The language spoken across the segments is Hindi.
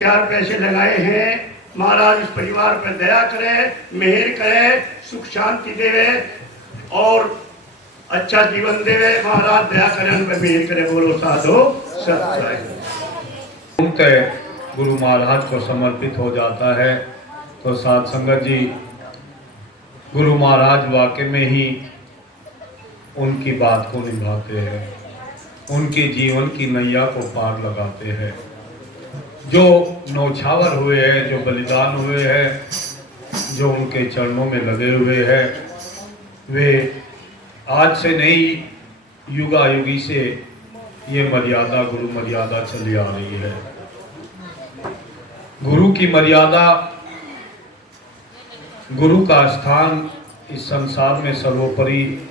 4 पैसे लगाए हैं। महाराज इस परिवार पर दया करे, मेहर करे, सुख शांति देवे और अच्छा जीवन देवे। महाराज दया करे, उन पर मेहर करे। बोलो साधु सत्य। गुरु महाराज को समर्पित हो जाता है तो साध संगत जी, गुरु महाराज वाकई में ही उनकी बात को निभाते हैं, उनके जीवन की नैया को पार लगाते हैं। जो नौछावर हुए हैं, जो बलिदान हुए हैं, जो उनके चरणों में लगे हुए हैं, वे आज से नहीं युगायुगी से ये मर्यादा, गुरु मर्यादा चली आ रही है। गुरु की मर्यादा, गुरु का स्थान इस संसार में सर्वोपरि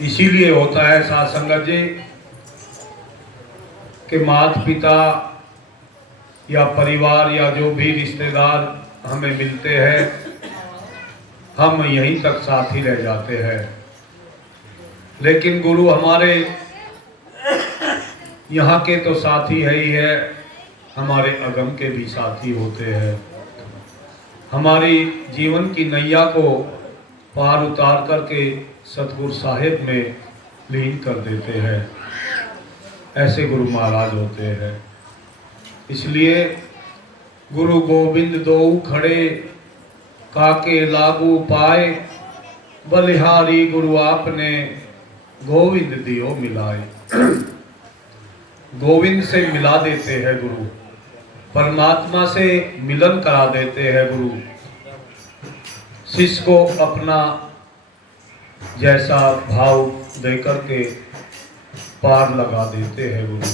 इसीलिए होता है साध संगत जी कि माता पिता या परिवार या जो भी रिश्तेदार हमें मिलते हैं, हम यहीं तक साथी रह जाते हैं। लेकिन गुरु हमारे यहाँ के तो साथी है ही है, हमारे अगम के भी साथी होते हैं। हमारी जीवन की नैया को पार उतार करके सतगुरु साहिब में लीन कर देते हैं। ऐसे गुरु महाराज होते हैं। इसलिए गुरु गोविंद दो खड़े, काके लागू पाए, बलिहारी गुरु आपने गोविंद दियो मिलाए। गोविंद से मिला देते हैं गुरु, परमात्मा से मिलन करा देते हैं गुरु। शिष्य को अपना जैसा भाव देकर के पार लगा देते हैं गुरु,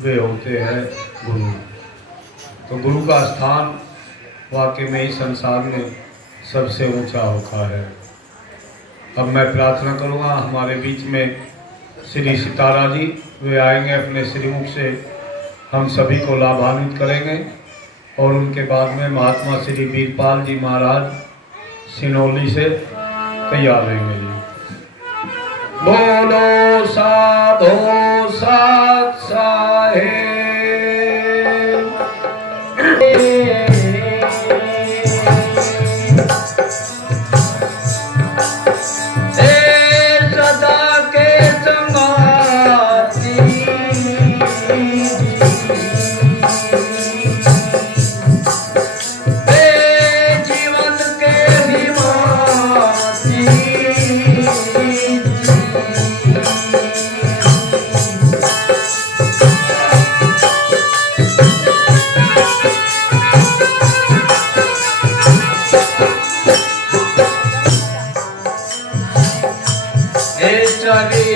वे होते हैं गुरु। तो गुरु का स्थान वाकई में इस संसार में सबसे ऊंचा होता है। अब मैं प्रार्थना करूँगा, हमारे बीच में श्री सितारा जी वे आएंगे, अपने श्रीमुख से हम सभी को लाभान्वित करेंगे। और उनके बाद में महात्मा श्री वीरपाल जी महाराज सिनौली से तैयार रहेंगे जी। बोलो साधो सत साहेब। Jai Hare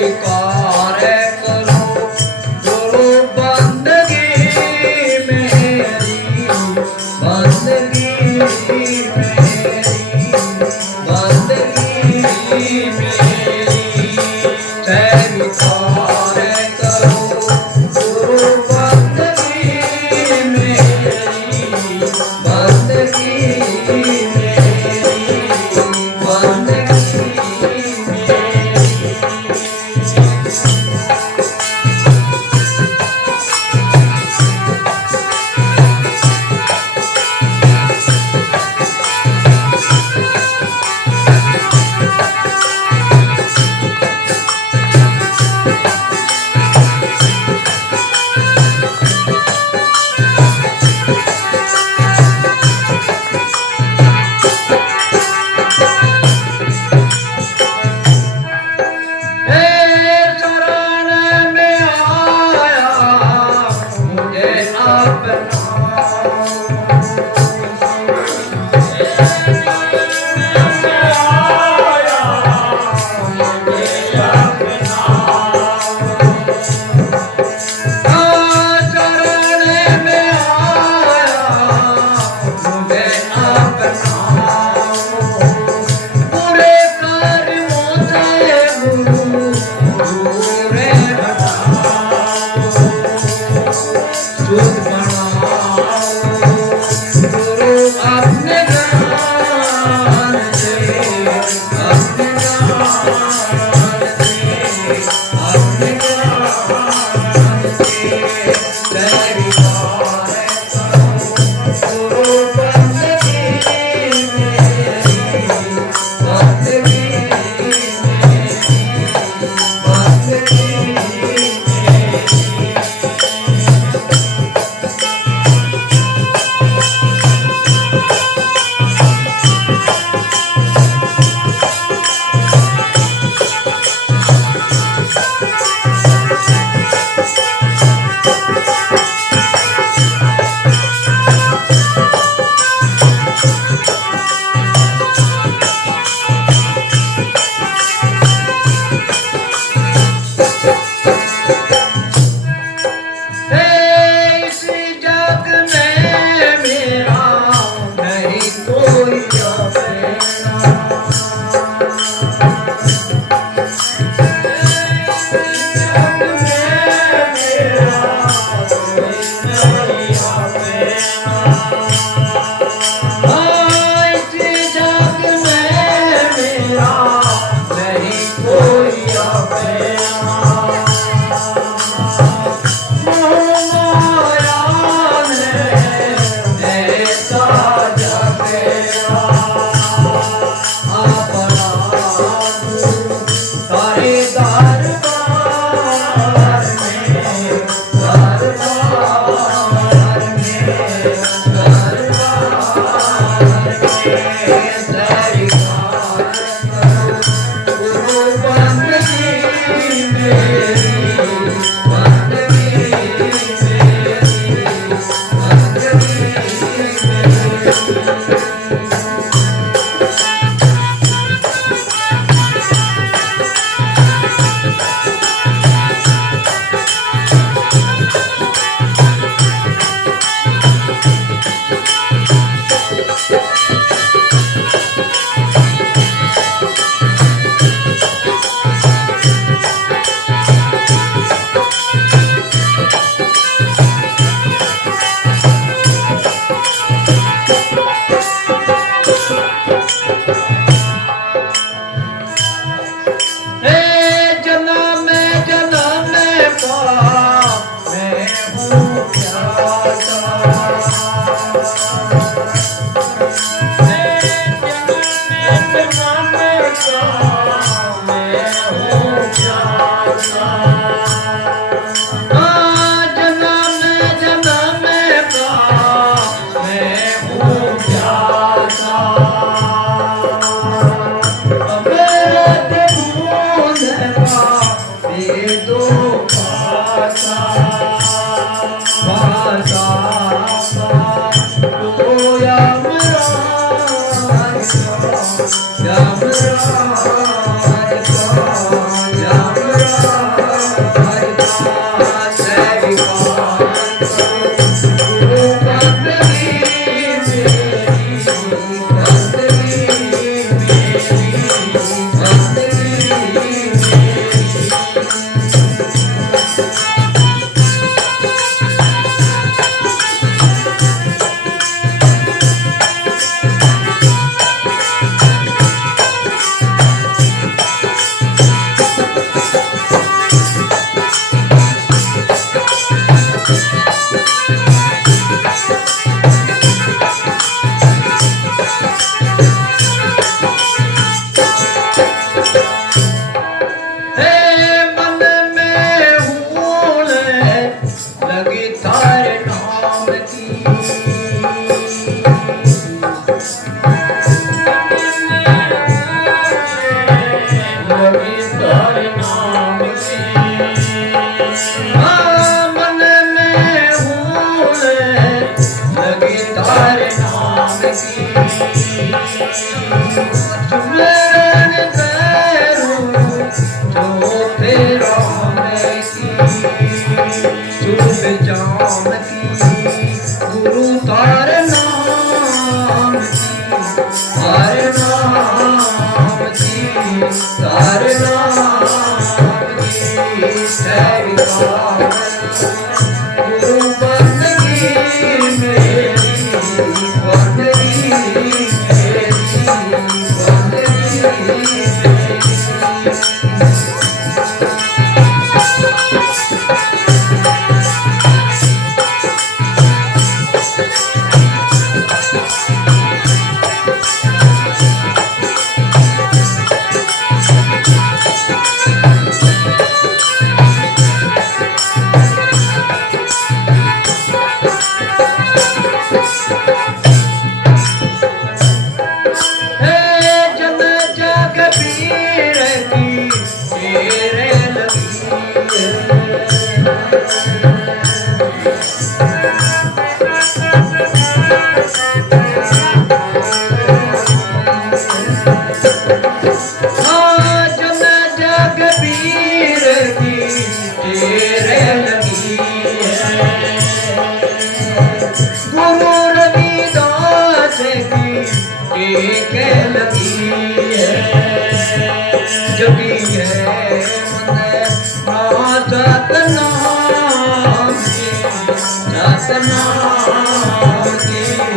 सतना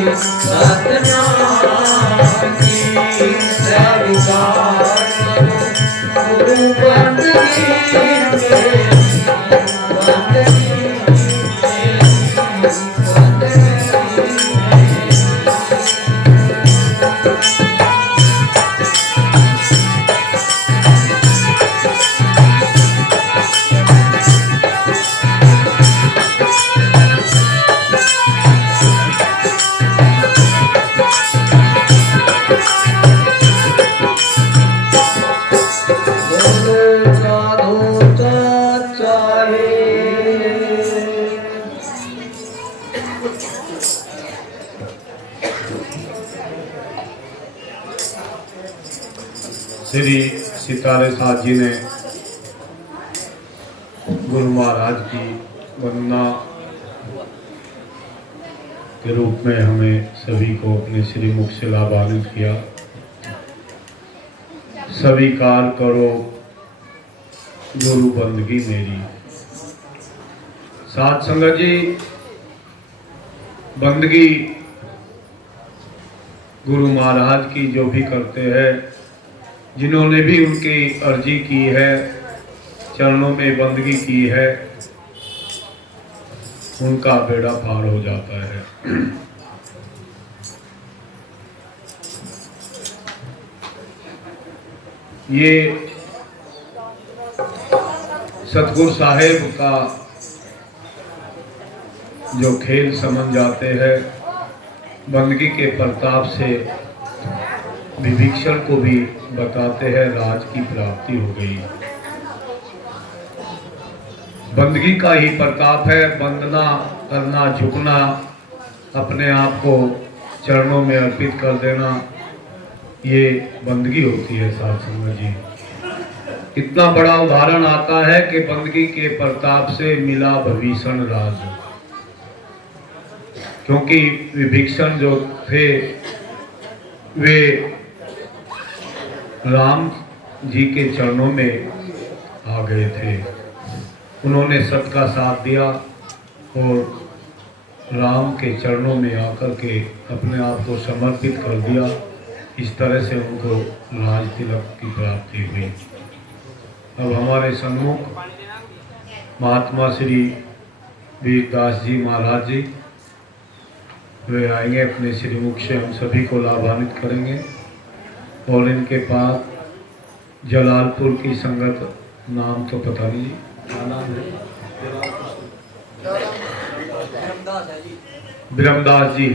सतनाम की स्वीकार गुरु बंदगी श्री सितारे साथ जी ने गुरु महाराज की वंदना के रूप में हमें सभी को अपने श्री मुख से लाभान्वित किया। स्वीकार करो गुरु बंदगी मेरी। साथ संगत जी, बंदगी गुरु महाराज की जो भी करते हैं, जिन्होंने भी उनकी अर्जी की है, चरणों में बंदगी की है, उनका बेड़ा पार हो जाता है। ये सतगुरु साहेब का जो खेल समझ जाते हैं, बंदगी के प्रताप से विभीषण को भी बताते हैं राज की प्राप्ति हो गई। बंदगी का ही प्रताप है, वंदना करना, झुकना, अपने आप को चरणों में अर्पित कर देना, ये बंदगी होती है। साथ संगत जी, इतना बड़ा उदाहरण आता है कि बंदगी के प्रताप से मिला विभीषण राज, क्योंकि विभीषण जो थे वे राम जी के चरणों में आ गए थे। उन्होंने सत का साथ दिया और राम के चरणों में आकर के अपने आप को समर्पित कर दिया। इस तरह से उनको राज तिलक की प्राप्ति हुई। अब हमारे सन्मुख महात्मा श्री वीरदास जी महाराज जी वे आएंगे, अपने श्रीमुख से हम सभी को लाभान्वित करेंगे। और इनके पास जलालपुर की संगत, नाम तो पता नहीं जी, क्या नाम है? ब्रह्मदास जी,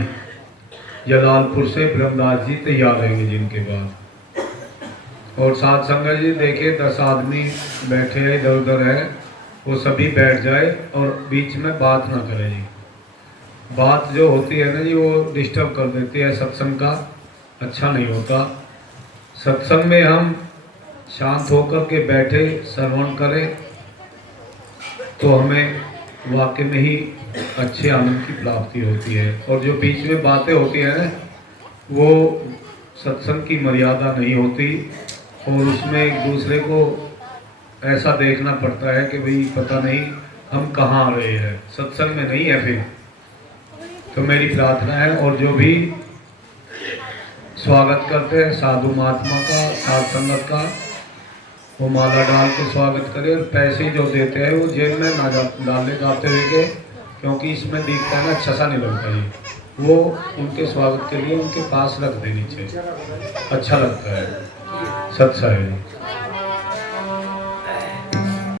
जलालपुर से ब्रह्मदास जी तैयार रहेंगे जिनके बाद। और साथ संगत जी देखिए 10 आदमी बैठे हैं, इधर उधर है, वो सभी बैठ जाए और बीच में बात ना करें जी। बात जो होती है ना जी, वो डिस्टर्ब कर देती है, सत्संग का अच्छा नहीं होता। सत्संग में हम शांत होकर के बैठे श्रवण करें तो हमें वाकई में ही अच्छे आनंद की प्राप्ति होती है। और जो बीच में बातें होती हैं वो सत्संग की मर्यादा नहीं होती, और उसमें एक दूसरे को ऐसा देखना पड़ता है कि भाई पता नहीं हम कहाँ आ रहे हैं, सत्संग में नहीं है फिर। तो मेरी प्रार्थना है, और जो भी स्वागत करते हैं साधु महात्मा का, साध संगत का, वो माला डाल के स्वागत करें। और पैसे जो देते हैं वो जेब में ना डालने जाते हुए के, क्योंकि इसमें दिखता है ना, अच्छा सा नहीं लगता है, वो उनके स्वागत के लिए उनके पास रख देनी चाहिए, अच्छा लगता है। सत्संग है।